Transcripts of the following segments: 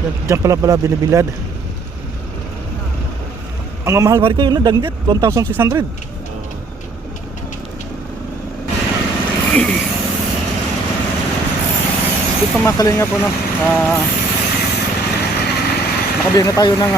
Diyan pala binibilad. Ang mamahal pare ko yun, danggit 1,600. Dito mga kalinga po, no? Nakabili na tayo ng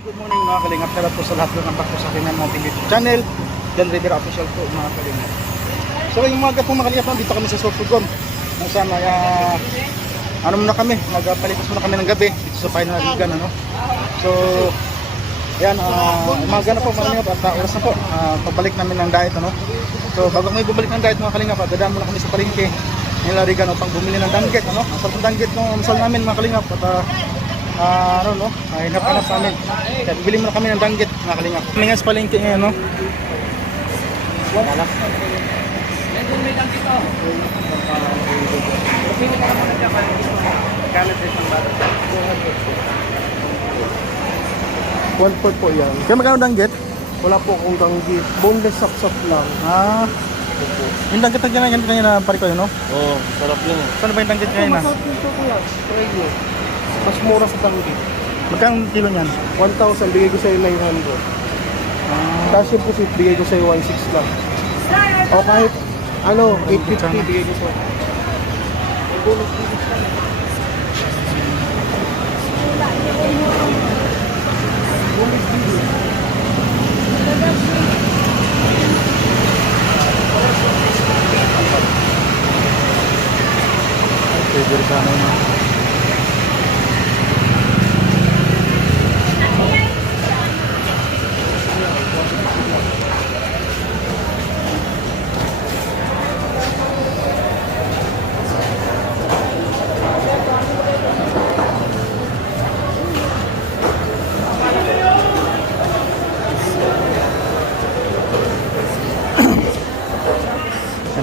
good morning mga kalingap. Shout out po sa lahat ng nakapag sa akin ng mga YouTube channel, John Rivera Official po mga kalingap. So yung umaga po mga kalingap, dito kami sa Sorsogon. Kung saan ano muna kami, nagpalipas muna kami ng gabi dito sa Final Ligan, ano. So ayan, umaga na po mga kalingap at oras na po pagbalik namin ng diet, ano. So bago kami bumalik ng diet mga kalingap, dadaan muna kami sa palengke ng Larigan upang bumili ng danggit, ano. Ang sarap ng danggit ng masal namin mga kalingap at hinap-hanap sa amin. Kaya bibili muna kami ng danggit mga kalingap. Kami nga sa palengke ngayon, no. May danggit to. Pili ka naman dyan, kalit isang bata. 1/4 po yan. Kaya magkano danggit? Wala po akong danggit. Boneless sapsap lang. Opo. Yung danggit na ganyan na pare ko yun, no? Oo, sarap yun. Saan ba yung danggit ngayon na? Masarap dito ko yan. Try nyo. Mas mura sa danggit. Magkano kilo niyan? 1,000, bigay ko sa'yo 900. Tapos yung pusit, bigay ko sa'yo 1,600 lang. O kahit, 850, bigay ko sa'yo. May bonus dito sa bonus dito. Pwede rin sana yun.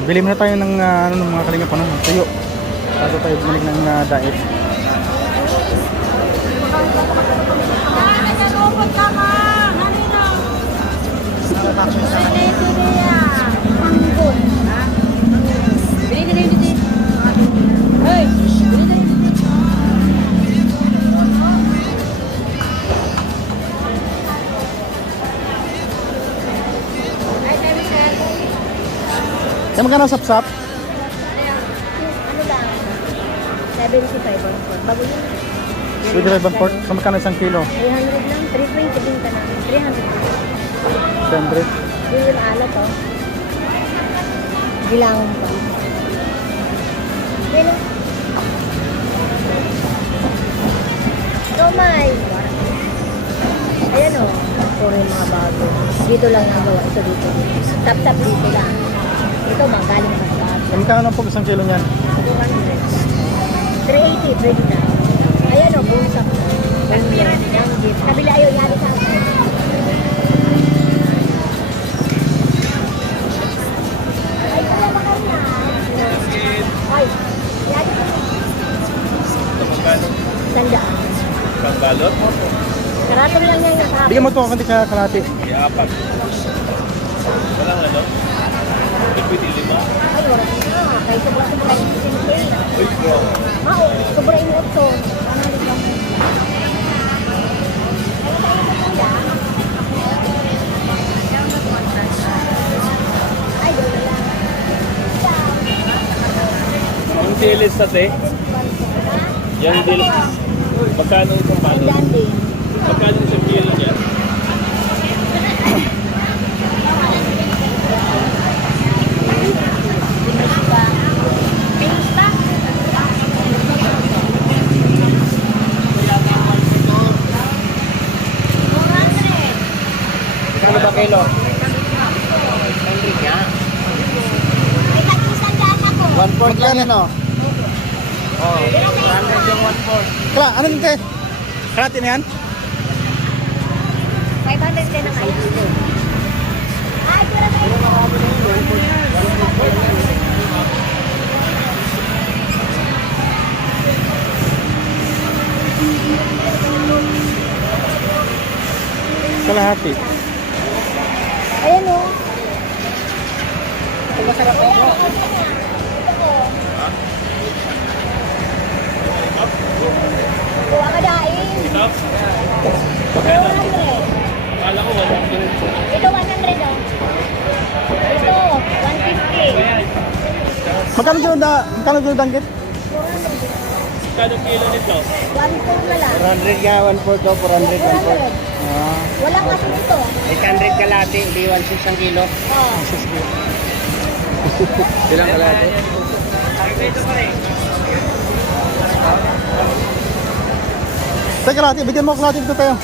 Bili muna tayo ng mga kalingap, ano, tuyo. Bago tayo bumalik ng diet. Kaya magkano sapsap? Ano lang? 75 bago yun. 25 ang port. So magkano isang kilo? 300 lang. 320 din ka namin. 300. 100. Yun yung alat, oh. Gilangon pa. Pero, my. Ayan, oh. Puro yung mga bago. Dito lang nagawa. Ito dito. Tap-tap dito lang. Ito ba? Galing sa bago. Magkano po isang kilo niyan? 380, pwede na. Ayan o, busak. Kabila ayaw yari sa akin. Ay, kaya ba kanya? Ay, yari sa Magkano? Sandaan. Pangbalot? Karatong lang niya yung kahapon. Bigyan mo ito kanti ka kalati. Iapat. Walang ano? 25. Ay, wala na. Kaya sobra-sobra yung sinipin. Uy, bro. Mao, sobra yung 8. Panalit lang. Kaya tayo sa kuya. Ay, doon na lang. Ang dilis tate? Yung dilis. Magkano itong balot? Ang din. Magkano isang kilo niya? Kano ba kilo? Hindi nga. May tag-isandaan ako. 1/4 yan, ano? Oh, 100 yung 1/4. Kala, ano din kayo? Kalati na yan? 500 din ang kayo. Ay, pura kayo. Kalahati. Ayan o. Ito masarap po. Kuha ka daing. Ito? 200. Akala ko 100. Ito 100 oh. Ito 150. Magkano kilo danggit? 400. Kano kilo nito? 1 na lang. 400 nga, 1/4 to, 400, 1/4. 400. Ah, Wala kasi nito. 800 kalate, di 1/6 ang kilo. Oh. Bilang kalate? teka kalahati, bigyan mo kalahati dito tayo.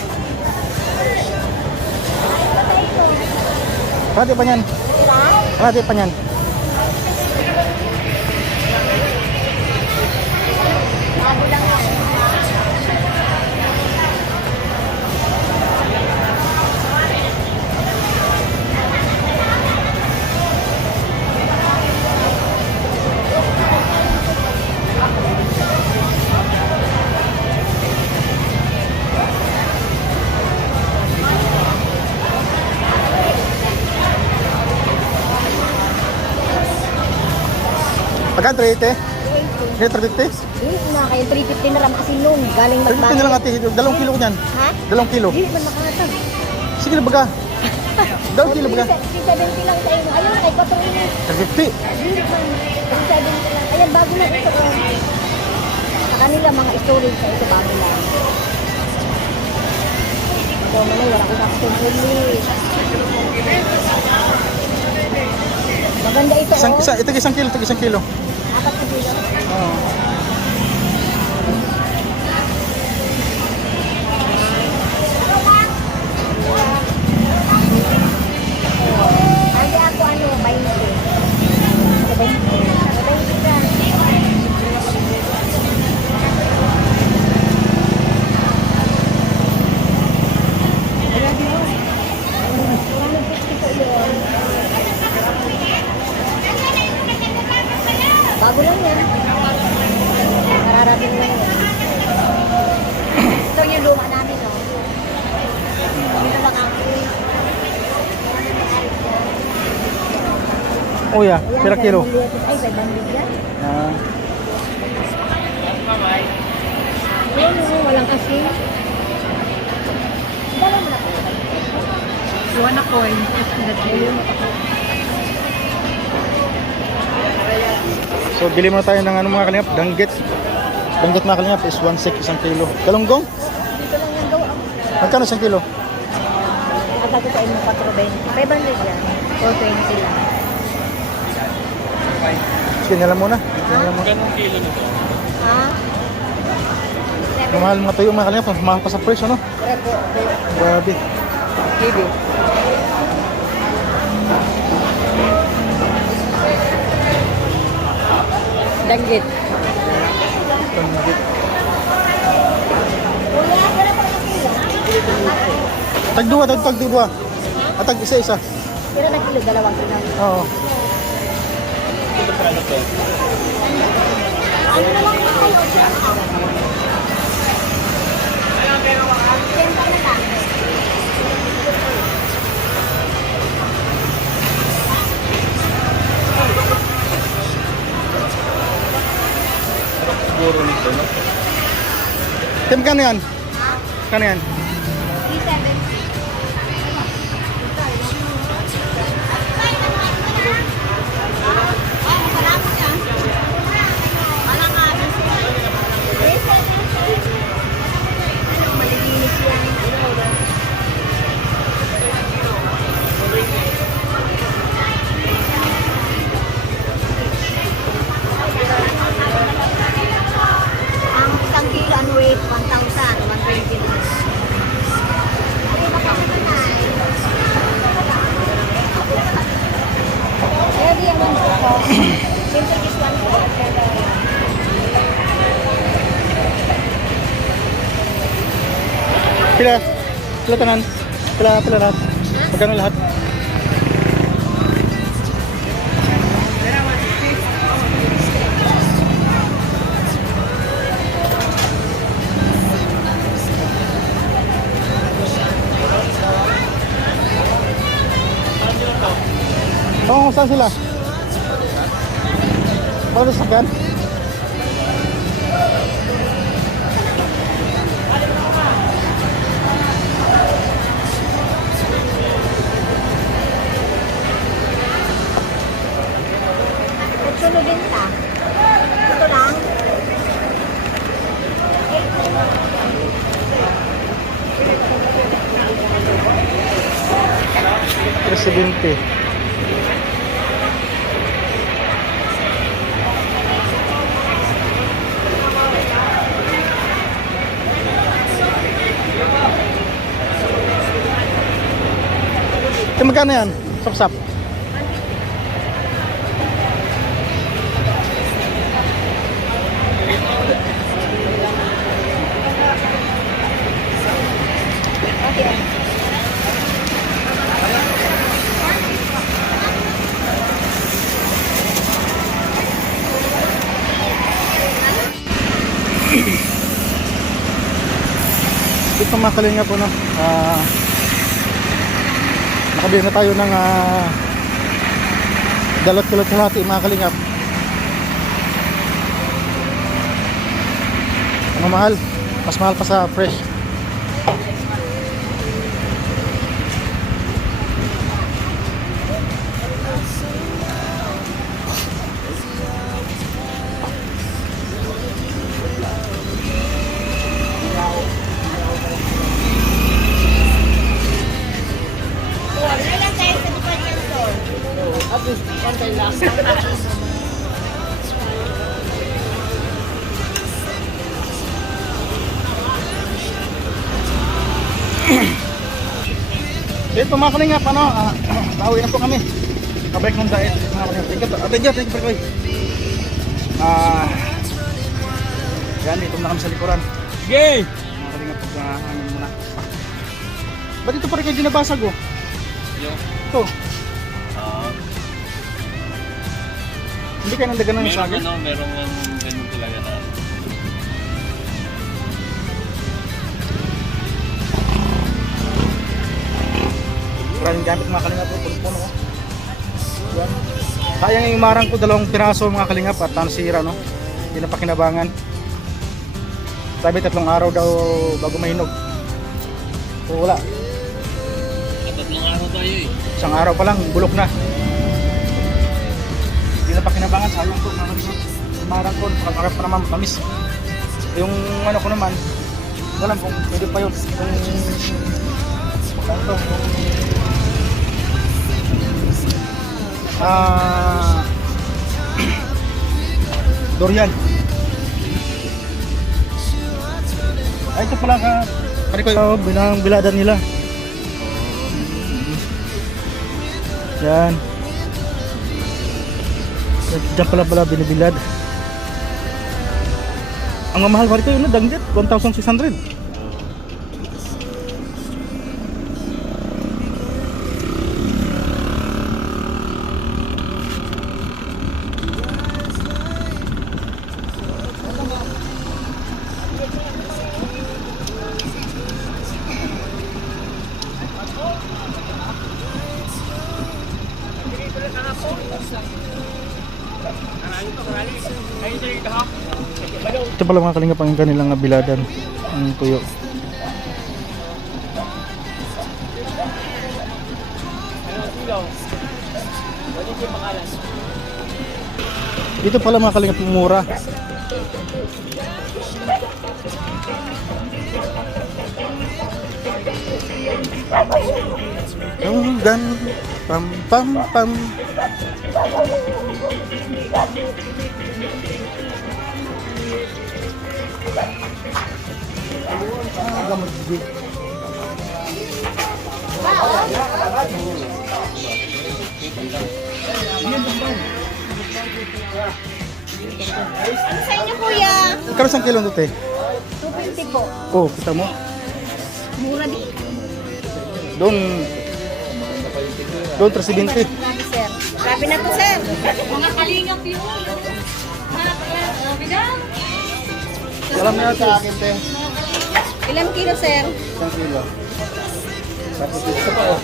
Kalahati pa niyan. Diba? Kalahati pa niyan. Bago lang yan. Pagkan 380? 350? Hindi na kayo 350 na ram kasi nung galing 350 na lang magbago. ate, 2 kilo ko niyan. Ha? 2 kilo. Hindi man makatag. Sige na baga. 2 kilo baga. 370 lang sa inyo. Ayun, kay 4 ini. 350. Hindi man. 370 lang. Ayan, bago lang ito. Sa kanila mga storage sa ito, bago lang. Ito, manay, wala ko nakasumuli. Maganda ito, Isang, oh. ito 1 kilo, ito 1 kilo. 4 na kilo. Oo. Hindi ako ano, 20. 20 na. Bago lang yan. Mararating lang yan. Ito yung luma namin, no? Hindi na makakuli. Oh yeah, pira kilo. Ay, 500 yan. Ah. Ayun, oh, walang asin. Dala mo na po. Iwan na coin. Ayun. So bili muna tayo ng ano mga kalingap, danggit. Danggit mga kalingap is 1/6 1 kilo. Galunggong? Dito lang yung gawa. Magkano 1 kilo? Agad ko tayo ng 420. 500 yan. 420 lang. Sige, nilam muna. Nilam muna. Ganong kilo nito? Ha? Mahal mga tayo mga kalingap, mahal pa sa price ano? Repo. Grabe. Kilo. Danggit. Danggit. Kuya, dala pa ng kilo. Tagduwa, tagduwa. At tag isa-isa. Pero ng kilo, 2 kilo. Oo. Ano to? Ano na lang kayo? Senta na lang. Siguro nito, no? Tim, kano yan? Kano yan? 370. Malilinis yan. Ang isang kilo ano weight, 1,000, 120 lang. Kaya di ang ko. Simple this one po. Pila? Pila tanan? Pila lahat? Magkano lahat? Patungo saan sila? Paano sa kan? Sunodin ka. Ito lang. Presidente. Magkano yan? Sap-sap. Ito mga kalinga po, no? Nakabili na tayo ng dalot kilot kalahati mga kalingap. Ang mahal, mas mahal pa sa fresh. Dito mga kalingap, pauwi na po kami. Kabalik ng diet mga kalingap. Thank you for kayo. Yan, dito na kami sa likuran. Sige! Mga kalingap, ano muna. Ba't ito pa rin kayo dinabasag oh? Yung, Ito, hindi kayo nandagan ng sagay? merong ganun talaga na. Maraming gamit mga kalingap po, puno-puno oh. Yan. Sayang yung marang ko, 2 piraso mga kalingap at nasira no. Hindi na pakinabangan. Sabi 3 araw daw bago mahinog. So wala. At 3 araw tayo eh. Isang araw pa lang, bulok na. Hindi na pakinabangan, sayang po mga kalingap. Yung marang ko, pagkakarap pa naman matamis. Yung ano ko naman, wala kung pwede pa yun. Durian. Ay, ito pala ka. Kani ko yung biladan nila. Yan. Diyan pala binibilad. Ang mamahal pa rito yun, danggit, 1,600. Ito pala mga kalingap ang kanilang biladan, ang tuyo. Ito pala mga kalingap yung mura. Gan pam pam pam. Ano sa inyo, kuya? Ikaw isang kilo nito eh. 250 po. Oh, kita mo. Mura din. Doon 320. Grabe, sir. Grabe na to, sir. Mga kalingap yun. Alam na sa akin te. Ilang kilo, sir? Isang kilo. Tapos dito pa oh.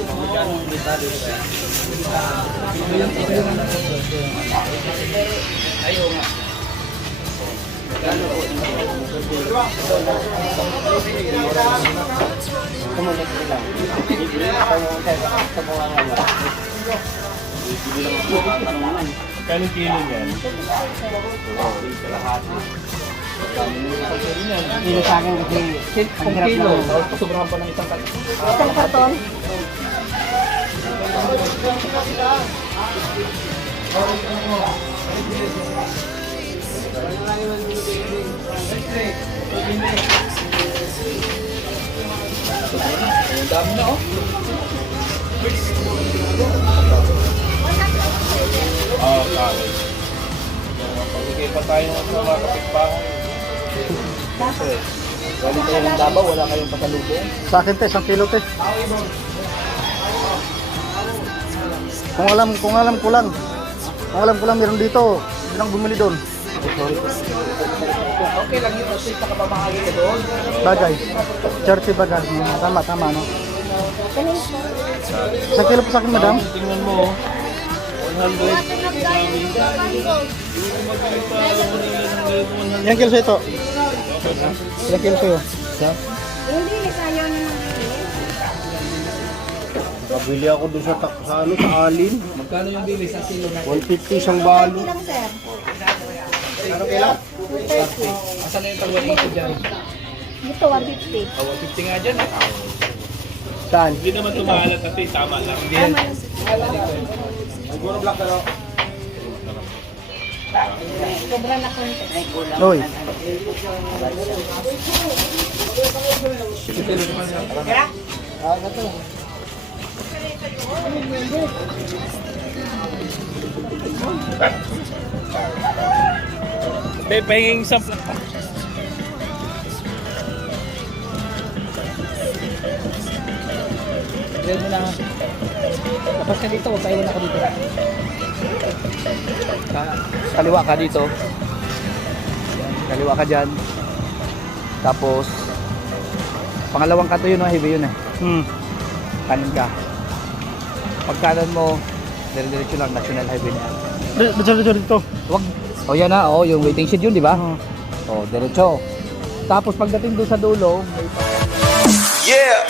Kano kilo yan? Kilo sa akin kasi kung kilo, sobrahan pa ng isang kalito. Isang karton. Dami na oh. Oo, kami. Pag-igay pa tayo ng mga kapitbahay. Galing kayo ng Davao, wala kayong pasalubong. Sa akin te, 1 kilo te. Kung alam ko lang. Kung alam ko lang meron dito, hindi lang bumili doon. Okay lang yun, kasi nakapamahagi ka doon. Bagay. Charity bagay. Tama, no? 1 kilo po sa akin, madam. Tingnan mo, 100. Ilang kilo sa ito? Ilang kilo sa'yo? Hindi, sayo na naman. Nakabili ako doon sa alin. Magkano yung bili sa kilo na? 150 isang balo. Ilang sir? Ano kilo? 230. Asan na yung tagwalito dyan? Dito, 150. 150 nga dyan. Saan? Hindi naman tumahalat natin, tama lang. Tama lang. Siguro black ka daw. Sobra na konti. Oy. Pahinging sa... Diyan mo na. Tapos ka dito, paiwan ako dito. Kaliwa ka dito. Kaliwa ka dyan. Tapos, pangalawang kanto yun, highway yun eh. Kanin ka. Pagkanan mo, dire-diretso lang, national highway na yan. Diretso dito. Wag. O yan na, yung waiting shed yun, di ba? O, diretso. Tapos pagdating doon sa dulo, may Yeah.